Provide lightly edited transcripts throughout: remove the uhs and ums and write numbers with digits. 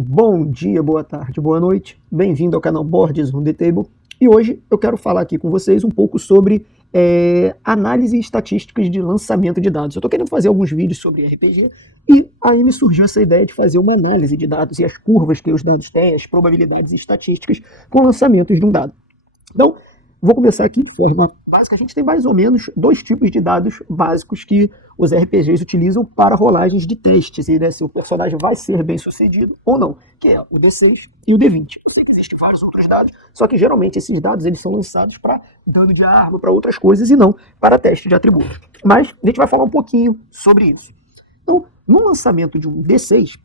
Bom dia, boa tarde, boa noite. Bem-vindo ao canal Boards on the Table. E hoje eu quero falar aqui com vocês um pouco sobre análise e estatísticas de lançamento de dados. Eu estou querendo fazer alguns vídeos sobre RPG e aí me surgiu essa ideia de fazer uma análise de dados e as curvas que os dados têm, as probabilidades e estatísticas com lançamentos de um dado. Então, vou começar aqui de forma básica. A gente tem mais ou menos dois tipos de dados básicos que os RPGs utilizam para rolagens de testes, e né, se o personagem vai ser bem sucedido ou não, que é o D6 e o D20. Existem vários outros dados, só que geralmente esses dados eles são lançados para dano de arma, para outras coisas, e não para teste de atributos. Mas a gente vai falar um pouquinho sobre isso. Então, no lançamento de um D6,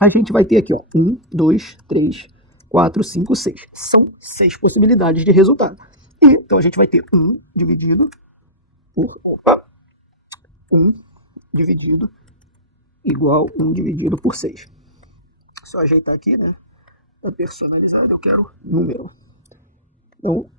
a gente vai ter aqui, ó, 1, 2, 3, 4, 5, 6. São 6 possibilidades de resultado. E, então a gente vai ter 1 dividido por 1 dividido igual 1 dividido por 6. Só ajeitar aqui, né? Está personalizado, eu quero número. Então,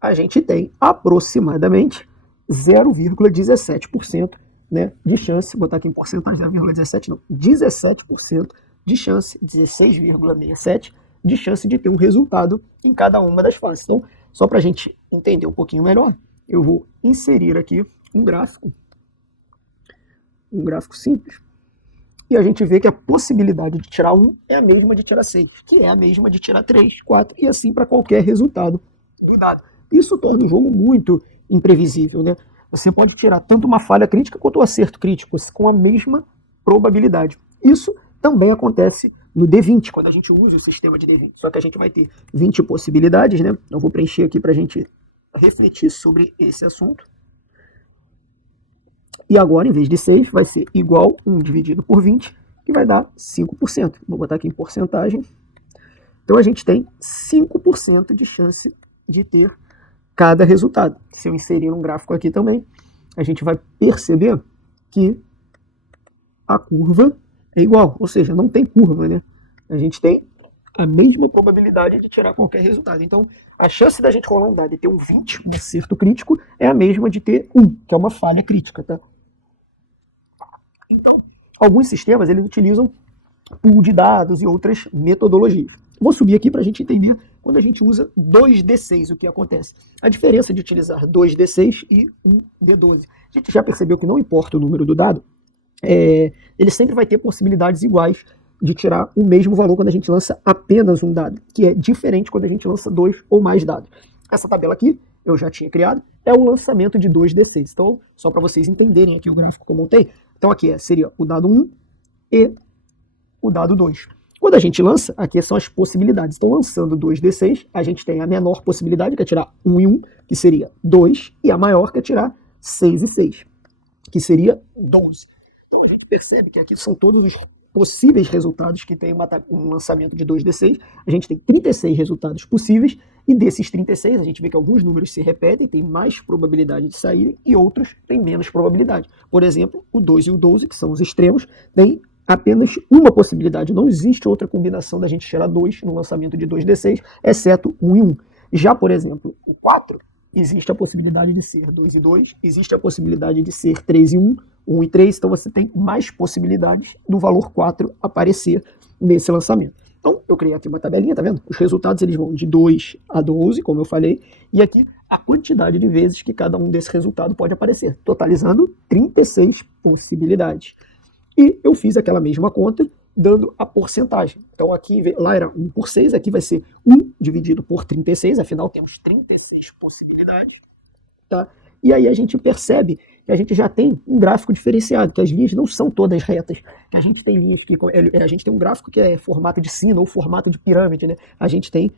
a gente tem aproximadamente 0,17%, né, de chance, botar aqui em porcentagem 0,17 não, 17% de chance, 16,67% de chance de ter um resultado em cada uma das fases. Então, só para a gente entender um pouquinho melhor, eu vou inserir aqui um gráfico simples, e a gente vê que a possibilidade de tirar 1 é a mesma de tirar 6, que é a mesma de tirar 3, 4, e assim para qualquer resultado do dado. Isso torna o jogo muito imprevisível, né? Você pode tirar tanto uma falha crítica quanto um acerto crítico com a mesma probabilidade. Isso também acontece no D20, quando a gente usa o sistema de D20. Só que a gente vai ter 20 possibilidades, né? Eu vou preencher aqui para a gente refletir sobre esse assunto. E agora, em vez de 6, vai ser igual 1 dividido por 20, que vai dar 5%. Vou botar aqui em porcentagem. Então a gente tem 5% de chance de ter cada resultado. Se eu inserir um gráfico aqui também, a gente vai perceber que a curva é igual, ou seja, não tem curva, né? A gente tem a mesma probabilidade de tirar qualquer resultado. Então, a chance da gente rolar um dado e ter um 20, um acerto crítico, é a mesma de ter 1, que é uma falha crítica, tá? Então, alguns sistemas eles utilizam pool de dados e outras metodologias. Vou subir aqui para a gente entender quando a gente usa 2D6, o que acontece. A diferença de utilizar 2D6 e 1D12. A gente já percebeu que não importa o número do dado, ele sempre vai ter possibilidades iguais de tirar o mesmo valor quando a gente lança apenas um dado, que é diferente quando a gente lança 2 ou mais dados. Essa tabela aqui, eu já tinha criado, é o lançamento de 2D6. Então, só para vocês entenderem aqui o gráfico que eu montei, então aqui seria o dado 1 e o dado 2. Quando a gente lança, aqui são as possibilidades. Então, lançando 2D6, a gente tem a menor possibilidade, que é tirar 1 e 1, que seria 2, e a maior, que é tirar 6 e 6, que seria 12. Então, a gente percebe que aqui são todos os possíveis resultados que tem um lançamento de 2D6. A gente tem 36 resultados possíveis, e desses 36, a gente vê que alguns números se repetem, tem mais probabilidade de saírem, e outros têm menos probabilidade. Por exemplo, o 2 e o 12, que são os extremos, têm apenas uma possibilidade. Não existe outra combinação da gente tirar 2 no lançamento de 2D6, exceto 1 e 1. Já, por exemplo, o 4, existe a possibilidade de ser 2 e 2, existe a possibilidade de ser 3 e 1, 1 e 3, então você tem mais possibilidades do valor 4 aparecer nesse lançamento. Então, eu criei aqui uma tabelinha, tá vendo? Os resultados eles vão de 2 a 12, como eu falei, e aqui a quantidade de vezes que cada um desse resultado pode aparecer, totalizando 36 possibilidades. E eu fiz aquela mesma conta dando a porcentagem. Então aqui, lá era 1 por 6, aqui vai ser 1 dividido por 36, afinal temos 36 possibilidades. Tá? E aí a gente percebe que a gente já tem um gráfico diferenciado, que as linhas não são todas retas, que a gente tem linhas que a gente tem um gráfico que é formato de sino ou formato de pirâmide, né? A gente tem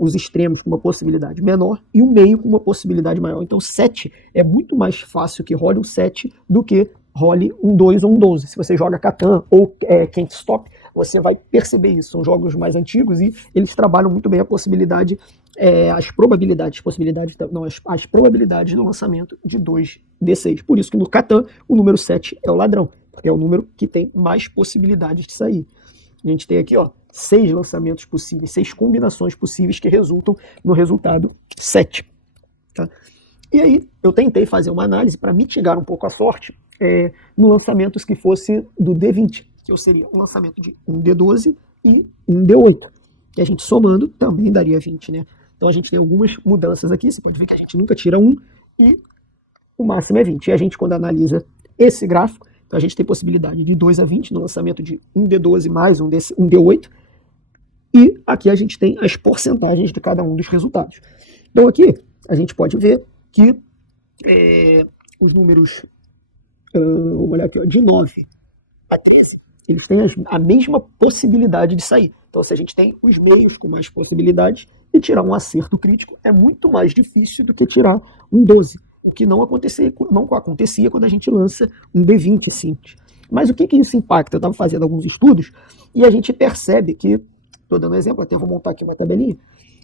os extremos com uma possibilidade menor e o meio com uma possibilidade maior. Então 7 é muito mais fácil que role um 7 do que role um 2 ou um 12. Se você joga Catan ou Can't Stop, você vai perceber isso. São jogos mais antigos e eles trabalham muito bem a possibilidade, as probabilidades do lançamento de 2D6. Por isso que no Catan o número 7 é o ladrão, porque é o número que tem mais possibilidades de sair. A gente tem aqui, ó, 6 lançamentos possíveis, 6 combinações possíveis que resultam no resultado 7. Tá? E aí eu tentei fazer uma análise para mitigar um pouco a sorte no lançamento que fosse do D20. que eu seria um lançamento de um D12 e um D8, que a gente somando também daria 20, né? Então a gente tem algumas mudanças aqui, você pode ver que a gente nunca tira 1 e o máximo é 20. E a gente, quando analisa esse gráfico, então a gente tem possibilidade de 2 a 20 no lançamento de um D12 mais um D8, e aqui a gente tem as porcentagens de cada um dos resultados. Então aqui a gente pode ver que os números, vamos olhar aqui, ó, de 9 a 13, eles têm a mesma possibilidade de sair. Então se a gente tem os meios com mais possibilidades, e tirar um acerto crítico é muito mais difícil do que tirar um 12, o que não acontecia quando a gente lança um D20 simples. Mas o que isso impacta? Eu estava fazendo alguns estudos e a gente percebe que, estou dando um exemplo, até vou montar aqui uma tabelinha,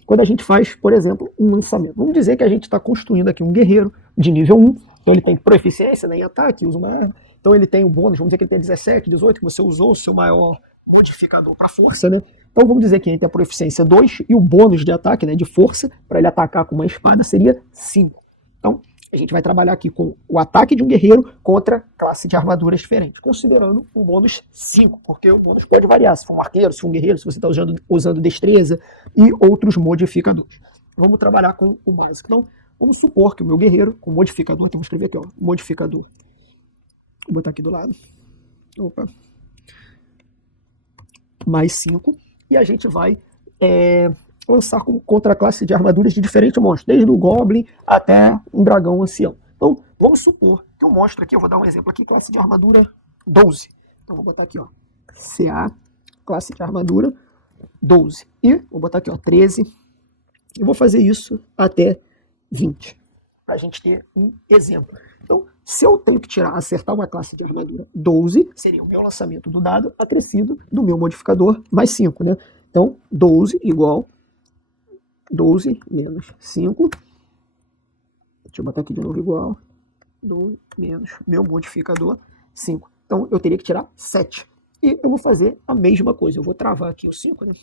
quando a gente faz, por exemplo, um lançamento. Vamos dizer que a gente está construindo aqui um guerreiro de nível 1, então ele tem proficiência, né, em ataque, usa uma arma, então ele tem um bônus, vamos dizer que ele tem 17, 18, que você usou o seu maior modificador para força, né? Então vamos dizer que ele tem a proficiência 2 e o bônus de ataque, né, de força, para ele atacar com uma espada seria 5. Então a gente vai trabalhar aqui com o ataque de um guerreiro contra classe de armaduras diferentes, considerando o bônus 5, porque o bônus pode variar, se for um arqueiro, se for um guerreiro, se você está usando destreza e outros modificadores. Vamos trabalhar com o básico. Então vamos supor que o meu guerreiro, com modificador, então vou escrever aqui, ó, modificador, vou botar aqui do lado, opa, mais 5, e a gente vai lançar contra a classe de armaduras de diferentes monstros, desde o Goblin até um dragão ancião. Então, vamos supor que o monstro aqui, eu vou dar um exemplo aqui, classe de armadura 12. Então, vou botar aqui, ó, CA, classe de armadura 12. E vou botar aqui, ó, 13. E vou fazer isso até 20, para a gente ter um exemplo. Então, se eu tenho que acertar uma classe de armadura 12, seria o meu lançamento do dado acrescido do meu modificador mais 5, né? Então, 12 igual 12 menos 5. Deixa eu botar aqui de novo igual 12 menos meu modificador 5. Então, eu teria que tirar 7. E eu vou fazer a mesma coisa. Eu vou travar aqui o 5, né?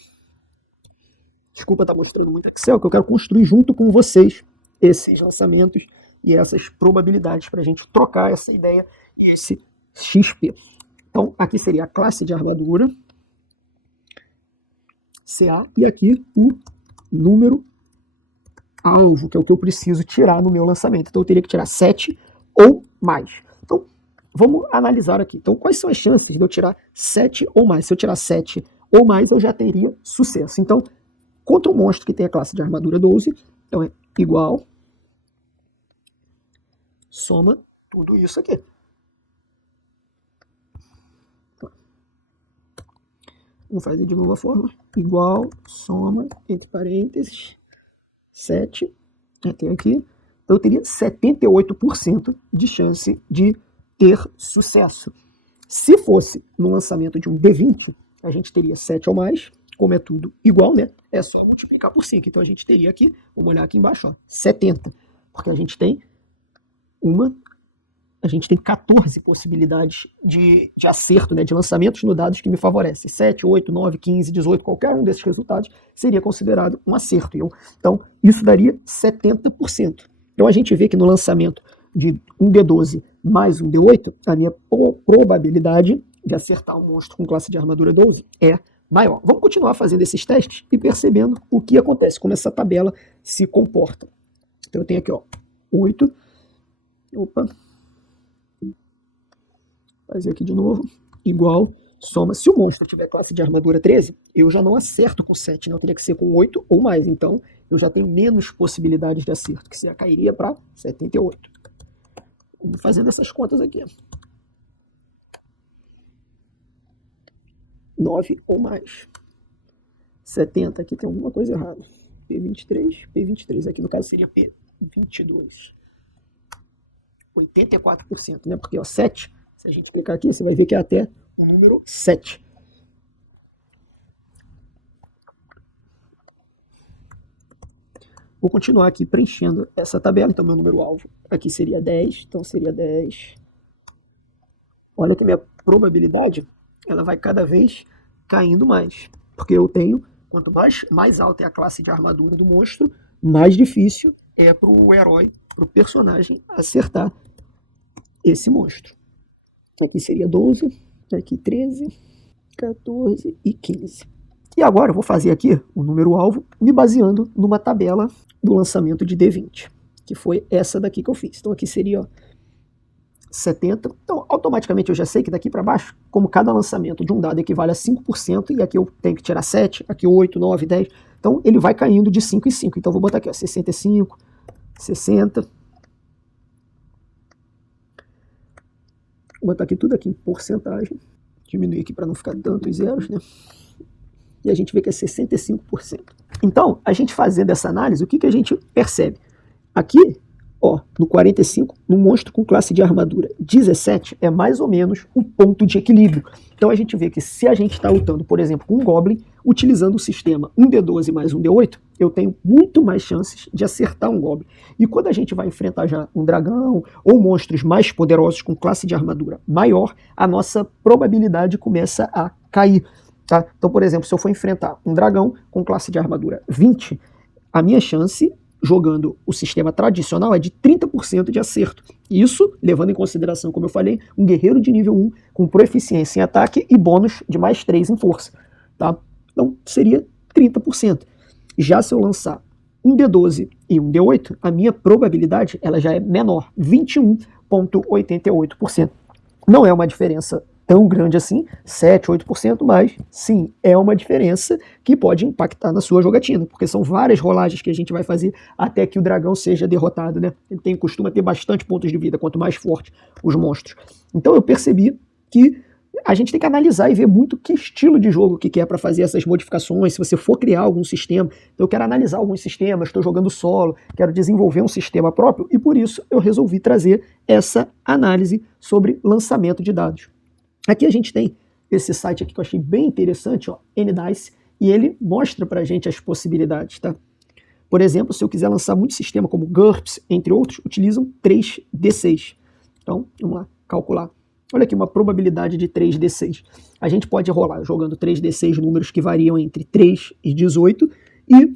Desculpa estar mostrando muito Excel, que eu quero construir junto com vocês esses lançamentos e essas probabilidades para a gente trocar essa ideia e esse XP. Então, aqui seria a classe de armadura, CA, e aqui o número alvo, que é o que eu preciso tirar no meu lançamento. Então, eu teria que tirar 7 ou mais. Então, vamos analisar aqui. Então, quais são as chances de eu tirar 7 ou mais? Se eu tirar 7 ou mais, eu já teria sucesso. Então, contra um monstro que tem a classe de armadura 12, então é igual, soma tudo isso aqui. Vamos fazer de novo a fórmula. Igual, soma, entre parênteses, 7, até aqui. Então eu teria 78% de chance de ter sucesso. Se fosse no lançamento de um D20, a gente teria 7 ou mais, como é tudo igual, né? É só multiplicar por 5. Então a gente teria aqui, vamos olhar aqui embaixo, ó, 70. Porque a gente tem 14 possibilidades de acerto, né, de lançamentos no dados que me favorecem. 7, 8, 9, 15, 18, qualquer um desses resultados seria considerado um acerto. Então, isso daria 70%. Então, a gente vê que no lançamento de um D12 mais um D8, a minha probabilidade de acertar um monstro com classe de armadura 12 é maior. Vamos continuar fazendo esses testes e percebendo o que acontece, como essa tabela se comporta. Então, eu tenho aqui, ó, 8. Opa. Fazer aqui de novo, igual, soma. Se o monstro tiver classe de armadura 13, eu já não acerto com 7, não, teria que ser com 8 ou mais, então eu já tenho menos possibilidades de acerto, que já cairia para 78. Vamos fazendo essas contas aqui. 9 ou mais. 70, aqui tem alguma coisa errada. P23, aqui no caso seria P22. 84%, né? Porque, ó, 7, se a gente clicar aqui, você vai ver que é até o número 7. Vou continuar aqui preenchendo essa tabela. Então, meu número alvo aqui seria 10. Então, seria 10. Olha que a minha probabilidade, ela vai cada vez caindo mais. Porque eu tenho, quanto mais alta é a classe de armadura do monstro, mais difícil é para o herói, para o personagem, acertar esse monstro. Aqui seria 12, aqui 13, 14 e 15. E agora eu vou fazer aqui o número alvo me baseando numa tabela do lançamento de D20, que foi essa daqui que eu fiz. Então aqui seria 70. Então automaticamente eu já sei que daqui para baixo, como cada lançamento de um dado equivale a 5%, e aqui eu tenho que tirar 7, aqui 8, 9, 10, então ele vai caindo de 5 em 5. Então vou botar aqui, 65, 60. Vou botar aqui tudo aqui em porcentagem. Diminuir aqui para não ficar tantos zeros, né? E a gente vê que é 65%. Então, a gente fazendo essa análise, o que a gente percebe? Aqui, ó, no 45, no monstro com classe de armadura 17, é mais ou menos o ponto de equilíbrio. Então a gente vê que se a gente está lutando, por exemplo, com um Goblin, utilizando o sistema 1d12 mais 1d8, eu tenho muito mais chances de acertar um Goblin. E quando a gente vai enfrentar já um dragão ou monstros mais poderosos com classe de armadura maior, a nossa probabilidade começa a cair. Tá? Então, por exemplo, se eu for enfrentar um dragão com classe de armadura 20, a minha chance, jogando o sistema tradicional, é de 30% de acerto. Isso levando em consideração, como eu falei, um guerreiro de nível 1 com proficiência em ataque e bônus de mais 3 em força. Tá? Então, seria 30%. Já se eu lançar um D12 e um D8, a minha probabilidade ela já é menor, 21,88%. Não é uma diferença tão grande assim, 7, 8%, mas sim, é uma diferença que pode impactar na sua jogatina, porque são várias rolagens que a gente vai fazer até que o dragão seja derrotado, né? Ele costuma ter bastante pontos de vida, quanto mais forte os monstros. Então eu percebi que a gente tem que analisar e ver muito que estilo de jogo que é para fazer essas modificações, se você for criar algum sistema. Então eu quero analisar alguns sistemas, estou jogando solo, quero desenvolver um sistema próprio, e por isso eu resolvi trazer essa análise sobre lançamento de dados. Aqui a gente tem esse site aqui que eu achei bem interessante, ó, NDice, e ele mostra pra gente as possibilidades, tá? Por exemplo, se eu quiser lançar muito sistema como GURPS, entre outros, utilizam 3D6. Então, vamos lá, calcular. Olha aqui uma probabilidade de 3D6. A gente pode rolar jogando 3D6 números que variam entre 3 e 18, e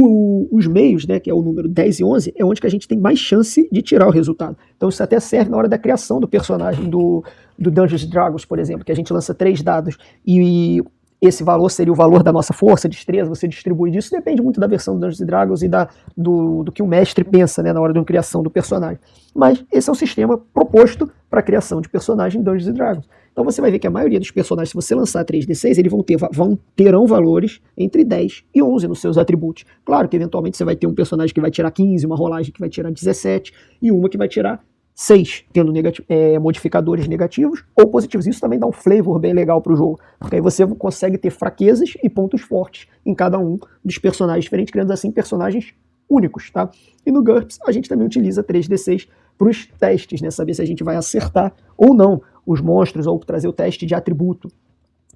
os meios, né, que é o número 10 e 11, é onde que a gente tem mais chance de tirar o resultado. Então isso até serve na hora da criação do personagem do Dungeons & Dragons, por exemplo, que a gente lança 3 dados e esse valor seria o valor da nossa força, destreza, você distribui disso, depende muito da versão do Dungeons & Dragons e do que o mestre pensa, né, na hora da criação do personagem. Mas esse é o sistema proposto para a criação de personagem em Dungeons & Dragons. Então você vai ver que a maioria dos personagens, se você lançar 3D6, eles terão valores entre 10 e 11 nos seus atributos. Claro que eventualmente você vai ter um personagem que vai tirar 15, uma rolagem que vai tirar 17 e uma que vai tirar 6, tendo modificadores negativos ou positivos. Isso também dá um flavor bem legal para o jogo, porque aí você consegue ter fraquezas e pontos fortes em cada um dos personagens diferentes, criando assim personagens únicos, tá? E no GURPS a gente também utiliza 3D6 para os testes, né? Saber se a gente vai acertar ou não os monstros ou trazer o teste de atributo,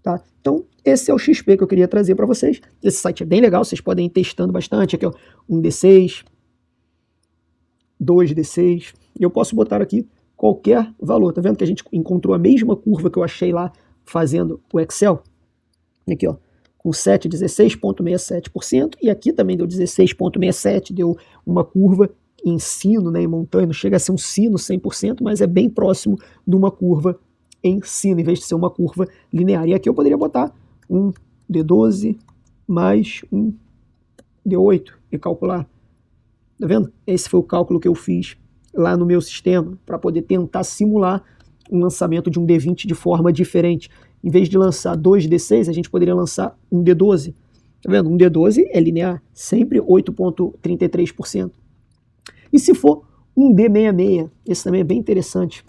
tá? Então esse é o XP que eu queria trazer para vocês. Esse site é bem legal, vocês podem ir testando bastante. Aqui ó, 1D6, 2D6, e eu posso botar aqui qualquer valor. Tá vendo que a gente encontrou a mesma curva que eu achei lá fazendo o Excel? Aqui ó, com 7, 16,67%, e aqui também deu 16,67%, deu uma curva em sino, né, em montanha, não chega a ser um sino 100%, mas é bem próximo de uma curva em sino, em vez de ser uma curva linear. E aqui eu poderia botar um D12 mais um D8 e calcular. Tá vendo? Esse foi o cálculo que eu fiz lá no meu sistema para poder tentar simular um lançamento de um D20 de forma diferente. Em vez de lançar 2 D6, a gente poderia lançar um D12. Tá vendo? Um D12 é linear, sempre 8,33%. E se for um D66, esse também é bem interessante.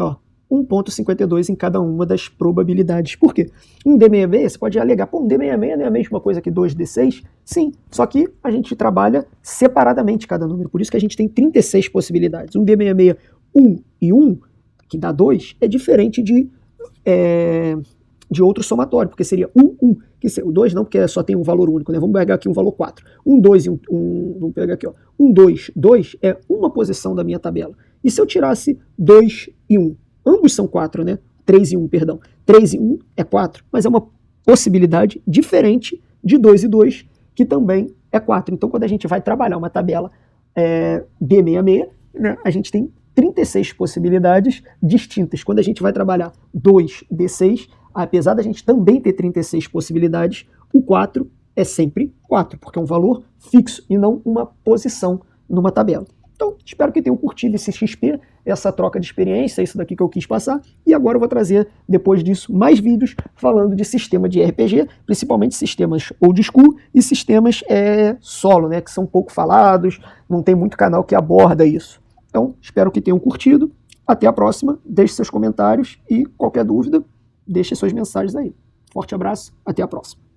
Ó, 1,52 em cada uma das probabilidades. Por quê? Um D66, você pode alegar, pô, um D66 não é a mesma coisa que 2D6? Sim, só que a gente trabalha separadamente cada número, por isso que a gente tem 36 possibilidades. Um D66, 1 e 1, que dá 2, é diferente de outro somatório, porque seria 1, 1, o 2 não, porque só tem um valor único, né? Vamos pegar aqui um valor 4. 1, 2 e 1, vamos pegar aqui, ó. 1, 2, 2 é uma posição da minha tabela. E se eu tirasse 2 e 1? Ambos são 4, né? 3 e 1, perdão. 3 e 1 é 4, mas é uma possibilidade diferente de 2 e 2, que também é 4. Então, quando a gente vai trabalhar uma tabela D66, né, a gente tem 36 possibilidades distintas. Quando a gente vai trabalhar 2d6, apesar da gente também ter 36 possibilidades, o 4 é sempre 4, porque é um valor fixo e não uma posição numa tabela. Então, espero que tenham curtido esse XP, essa troca de experiência, isso daqui que eu quis passar, e agora eu vou trazer, depois disso, mais vídeos falando de sistema de RPG, principalmente sistemas old school e sistemas solo, né, que são pouco falados, não tem muito canal que aborda isso. Então, espero que tenham curtido, até a próxima, deixe seus comentários e qualquer dúvida, deixe suas mensagens aí. Forte abraço, até a próxima.